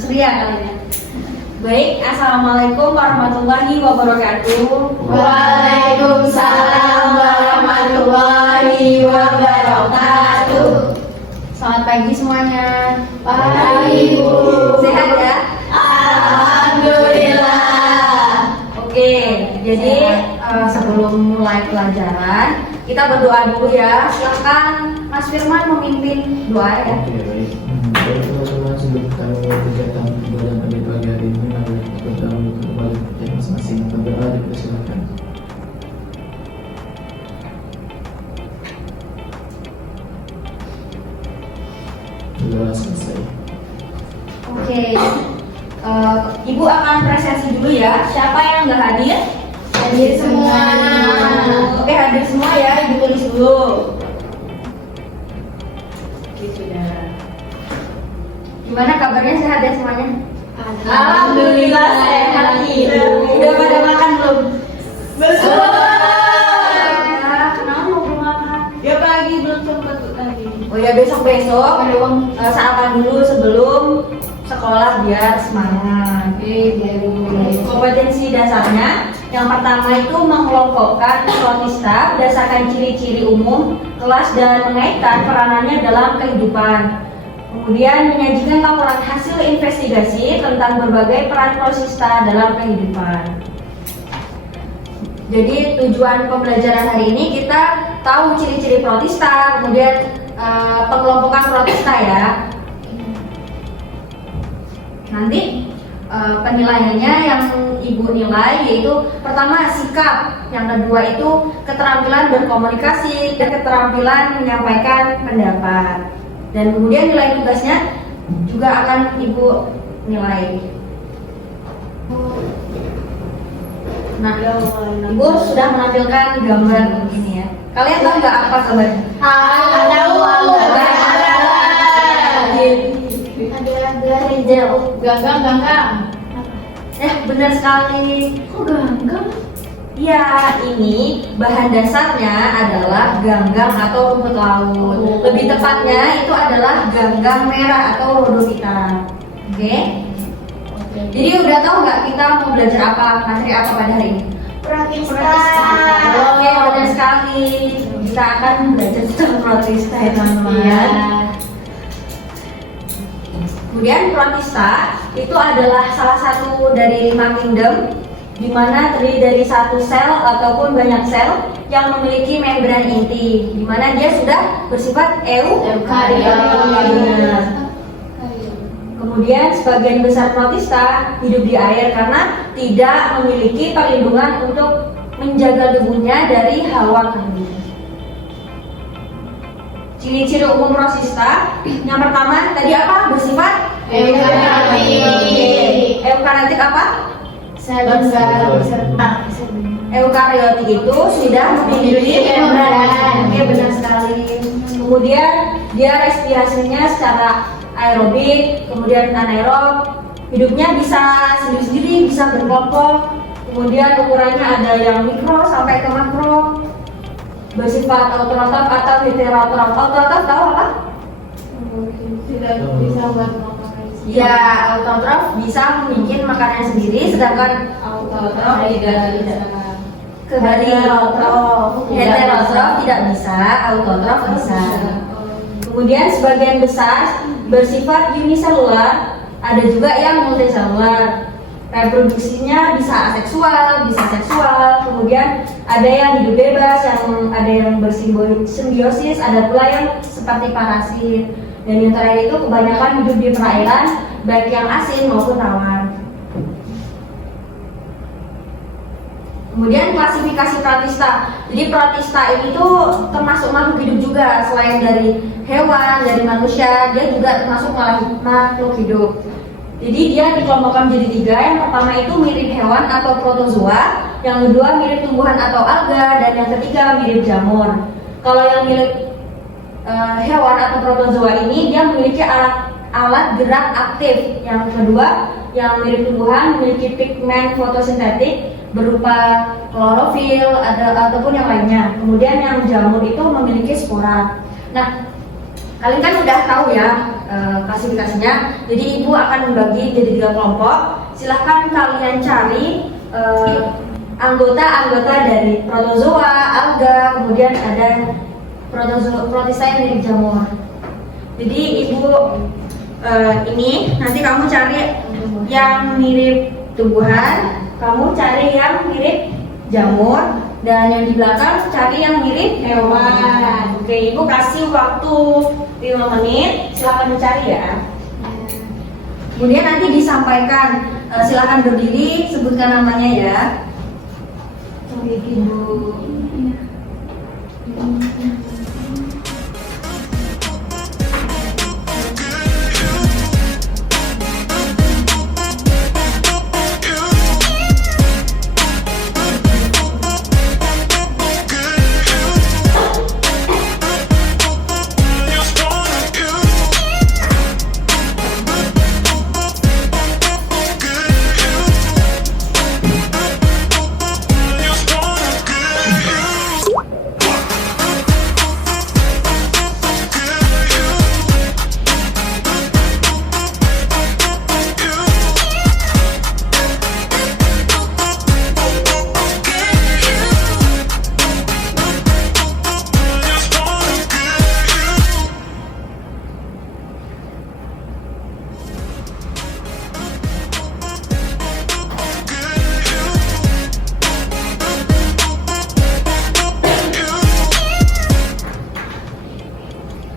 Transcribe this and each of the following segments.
ceria kalian ya. Baik, assalamualaikum warahmatullahi wabarakatuh. Waalaikumsalam warahmatullahi wabarakatuh. Selamat pagi semuanya. Pagi Bu. Sehat ya? Alhamdulillah. Oke, jadi sebelum mulai pelajaran kita berdoa dulu ya. Silakan Mas Firman memimpin doa ya. Oke, baik. Baik teman-teman, sebelum kami kegiatan ibadah pada pagi hari ini, mari kita kembali ke masing-masing. Berdoa dipersilakan. Doa selesai. Oke, Ibu akan presentasi dulu ya. Siapa yang nggak hadir? Hadir semua. Oke, hadir semua ya. Ibu tulis dulu. Oke, sudah. Gimana kabarnya, sehat ya semuanya? Alhamdulillah sehat Ibu. Udah pada makan belum? Belum. Kenapa mau belum makan? Ya pagi belum sempat tadi. Oh ya, besok-besok sarapan dulu sebelum sekolah biar semangat. Kompetensi dasarnya yang pertama itu mengelompokkan protista berdasarkan ciri-ciri umum kelas dan mengaitkan peranannya dalam kehidupan. Kemudian menyajikan laporan hasil investigasi tentang berbagai peran protista dalam kehidupan. Jadi tujuan pembelajaran hari ini kita tahu ciri-ciri protista, kemudian pengelompokan protista ya. Nanti penilaiannya yang Ibu nilai yaitu pertama sikap, yang kedua itu keterampilan berkomunikasi, dan keterampilan menyampaikan pendapat. Dan kemudian nilai tugasnya juga akan Ibu nilai. Nah, Ibu sudah menampilkan gambar ini ya. Kalian tahu nggak apa gambarnya? Tahu. Ada hijau. Ganggang. Benar sekali. Kok ganggang? Iya, ini bahan dasarnya adalah ganggang atau rumput laut. Lebih tepatnya itu adalah ganggang merah atau rhodophyta. Oke? Jadi udah tahu nggak kita mau belajar apa, materi apa pada hari ini? Protista. Oke, benar sekali. Kita akan belajar tentang protista ya teman-teman. Iya. Kemudian protista itu adalah salah satu dari 5 kingdom, di mana terdiri dari satu sel ataupun banyak sel yang memiliki membran inti, di mana dia sudah bersifat eukariot. Kemudian sebagian besar protista hidup di air karena tidak memiliki perlindungan untuk menjaga tubuhnya dari hawa kering. Ciri-ciri umum protista yang pertama tadi apa? Bersifat eukariotik apa? Eukariotik itu sudah memiliki membran. Oke, benar sekali. Kemudian dia respirasinya secara aerobik, kemudian anaerob. Hidupnya bisa sendiri-sendiri, bisa berkelompok. Kemudian ukurannya ada yang mikro sampai ke makro. Bersifat autotrof atau heterotrof. Autotrof tahu apa? Tidak bisa buat makanan. Ya, autotrof bisa bikin makanan sendiri, sedangkan Autotrof tidak bisa. kembali heterotrof tidak bisa, autotrof bisa. Kemudian sebagian besar bersifat uniselular, ada juga yang multiselular. Reproduksinya bisa aseksual, bisa seksual. Kemudian ada yang hidup bebas, ada yang bersimbiosis, ada pula yang seperti parasit. Dan yang terakhir itu kebanyakan hidup di perairan, baik yang asin maupun tawar. Kemudian klasifikasi protista. Jadi protista ini tuh termasuk makhluk hidup juga, selain dari hewan, dari manusia, dia juga termasuk makhluk hidup. Jadi dia dikelompokkan menjadi 3. Yang pertama itu mirip hewan atau protozoa, yang kedua mirip tumbuhan atau alga, dan yang ketiga mirip jamur. Kalau yang mirip hewan atau protozoa ini dia memiliki alat gerak aktif. Yang kedua, yang mirip tumbuhan memiliki pigmen fotosintetik berupa klorofil ataupun yang lainnya. Kemudian yang jamur itu memiliki spora. Nah, kalian kan udah tahu ya klasifikasinya. Jadi ibu akan membagi jadi 3 kelompok. Silahkan kalian cari anggota-anggota dari protozoa, alga, kemudian ada protista yang mirip jamur. Jadi ibu ini nanti kamu cari yang mirip tumbuhan, kamu cari yang mirip jamur, dan yang di belakang cari yang mirip hewan. Oke, ibu kasih waktu 5 menit, silahkan mencari ya. Kemudian nanti disampaikan, silahkan berdiri, sebutkan namanya ya. Ibu.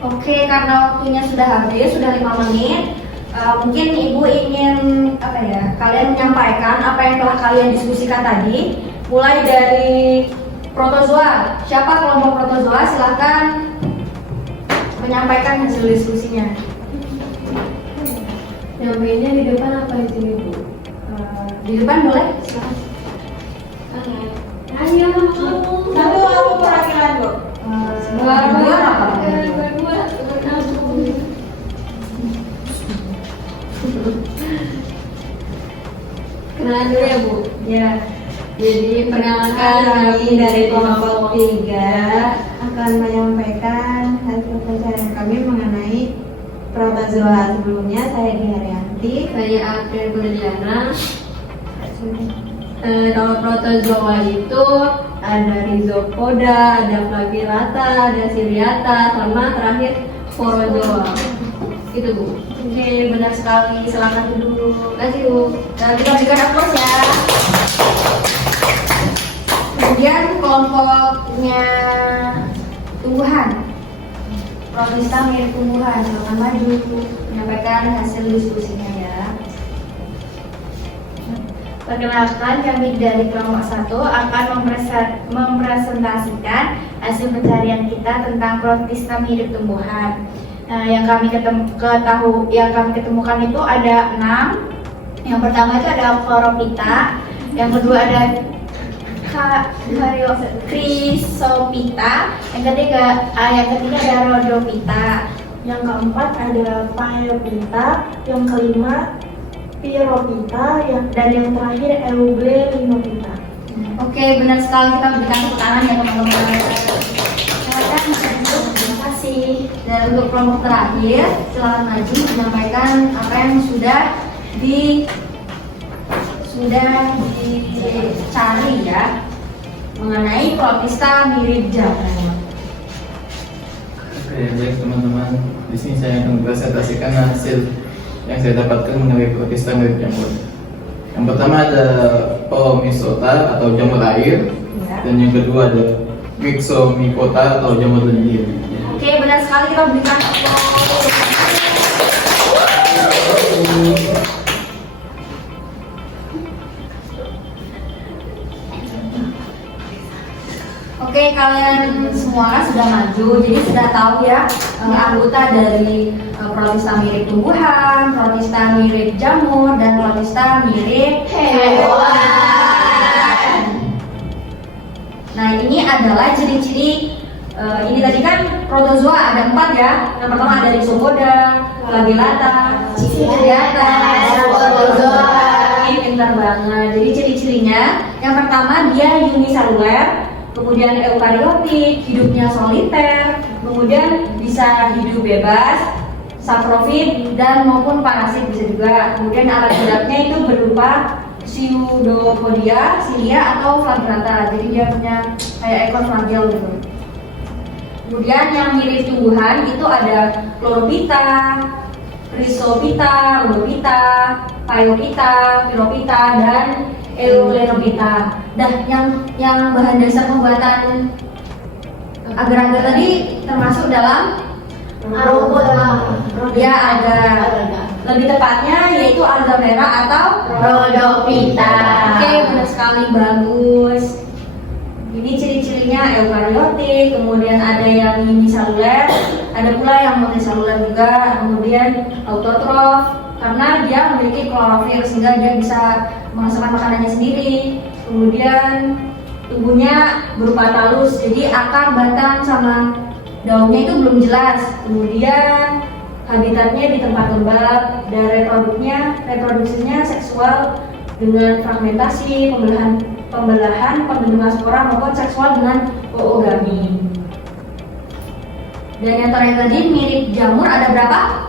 Oke, karena waktunya sudah habis, sudah 5 menit. Mungkin ibu ingin kalian menyampaikan apa yang telah kalian diskusikan tadi. Mulai dari protozoa. Siapa kelompok protozoa? Silahkan menyampaikan hasil diskusinya. Yang mainnya di depan apa di sini, Bu? Di depan boleh? Silahkan. Ayo, Satu aku perwakilan, Bu. Dua apa? Kenalan dulu ya, Bu. Ya. Jadi perkenalkan kami dari kelompok 3 akan menyampaikan hasil pencarian kami mengenai protozoa. Sebelumnya saya Diharyanti. Saya April Berliana. Kalau protozoa itu ada rhizopoda, ada flagellata, ada ciliata, sama terakhir sporozoa. Itu, Bu. Oke, benar sekali. Silakan duduk. Terima kasih, Bu. Nah, kita berikan aplaus ya. Kemudian kelompoknya tumbuhan, protista mirip tumbuhan, silakan maju menyampaikan hasil diskusinya ya. Perkenalkan, kami dari kelompok 1 akan mempresentasikan hasil pencarian kita tentang protista mirip tumbuhan. Yang kami ketemukan itu ada 6. Yang pertama itu ada Chorophyta, yang kedua ada Chrysophyta, yang ketiga ada Rhodophyta, yang keempat ada Phaeophyta, yang kelima Pyrrhophyta, dan yang terakhir Eublelinophyta. Oke, benar sekali, kita berikan tepuk tangan ya teman-teman. Silakan duduk, terima kasih. Dan untuk kelompok terakhir, silakan maju menyampaikan apa yang sudah dicari ya mengenai protista mirip jamur. Oke, baik teman-teman. Di sini saya akan presentasikan hasil yang saya dapatkan mengenai protista mirip jamur. Yang pertama ada Polomyxota atau jamur air, Ya. dan yang kedua ada Myxomycota atau jamur lendir. Oke, benar sekali, kita berikan aplaus. Oke, kalian semua sudah maju, jadi sudah tahu ya anggota dari protista mirip tumbuhan, protista mirip jamur, dan protista mirip hewan. Nah, ini adalah ciri-ciri. Ini tadi kan protozoa ada 4 ya. Yang pertama ada Rhizopoda, Flagellata, Ciliata, Sporozoa. Ini pintar banget. Jadi ciri-cirinya, yang pertama dia uniseluler, kemudian eukarioti, hidupnya soliter, kemudian bisa hidup bebas, saprofit dan maupun parasit bisa juga. Kemudian alat beratnya itu berupa Pseudopodia, cilia atau flagrata. Jadi dia punya kayak ekor flagel gitu. Kemudian yang mirip tumbuhan itu ada Chlorophyta, Rhizophyta, Rhodophyta, Phaeophyta, Phyllophyta, dan Euglenophita. Nah, yang bahan dasar pembuatan agar-agar tadi termasuk dalam ya agar. Lebih tepatnya yaitu alga merah atau Rhodophyta. Oke, benar sekali, bagus. Ini ciri-cirinya eukariotik, kemudian ada yang uniseluler, ada pula yang multiseluler juga, kemudian autotrof karena dia memiliki klorofil sehingga dia bisa menghasilkan makanannya sendiri. Kemudian tubuhnya berupa talus, jadi akar, batang, sama daunnya itu belum jelas. Kemudian habitatnya di tempat lembab dan reproduksinya seksual dengan fragmentasi, pembelahan pembendungan spora maupun seksual dengan oogami. Dan yang terakhir tadi mirip jamur ada berapa?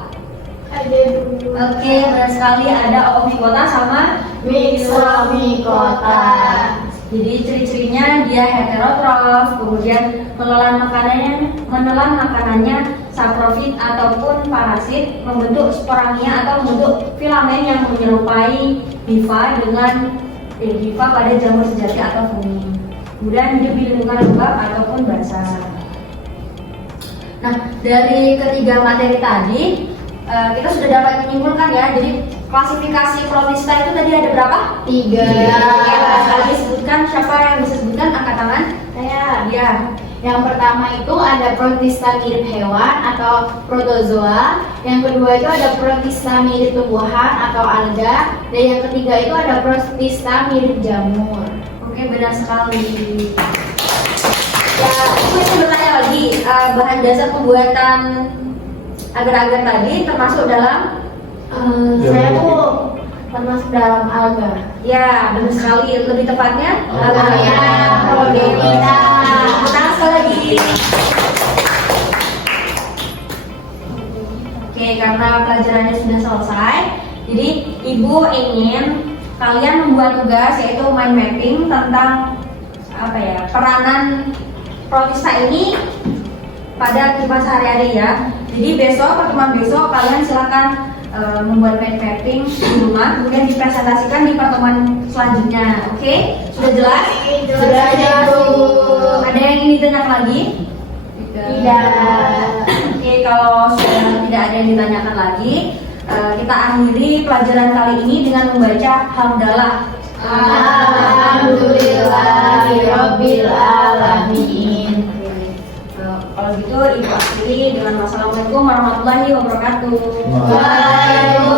Ada dua. Oke, benar sekali, ada oomycota sama Mixomycota. Jadi ciri-cirinya dia heterotrof, kemudian menelan makanannya saprofit ataupun parasit, membentuk sporangia atau membentuk filamen yang menyerupai hifa dengan hifa pada jamur sejati atau fungi. Kemudian hidup di lingkungan lembab ataupun basah. Nah, dari ketiga materi tadi kita sudah dapat menyimpulkan ya. Jadi klasifikasi protista itu tadi ada berapa? 3. Sekali sebutkan, siapa yang bisa sebutkan, angkat tangan. Saya. Ya. Yang pertama itu ada protista mirip hewan atau protozoa. Yang kedua itu ada protista mirip tumbuhan atau alga. Dan yang ketiga itu ada protista mirip jamur. Oke, benar sekali. Ya, aku ingin bertanya lagi, bahan dasar pembuatan agar-agar tadi termasuk dalam Saya tuh termasuk dalam alga. ya, benar sekali. Lebih tepatnya Rhodophyta. Kita sekali lagi. Oke, karena pelajarannya sudah selesai, jadi ibu ingin kalian membuat tugas yaitu mind mapping tentang peranan protista ini pada kehidupan sehari-hari ya. Jadi pertemuan besok kalian silakan membuat mind mapping di rumah, kemudian dipresentasikan di pertemuan selanjutnya. Oke, sudah jelas? Sudah jelas, Bu. Ada yang ingin ditanyakan lagi? Tidak. Oke, kalau sudah tidak ada yang ditanyakan lagi, kita akhiri pelajaran kali ini dengan membaca hamdalah. Alhamdulillahirabbil alamin. Kalau gitu ibu akhiri dengan wassalamualaikum warahmatullahi wabarakatuh. Waalaikumsalam.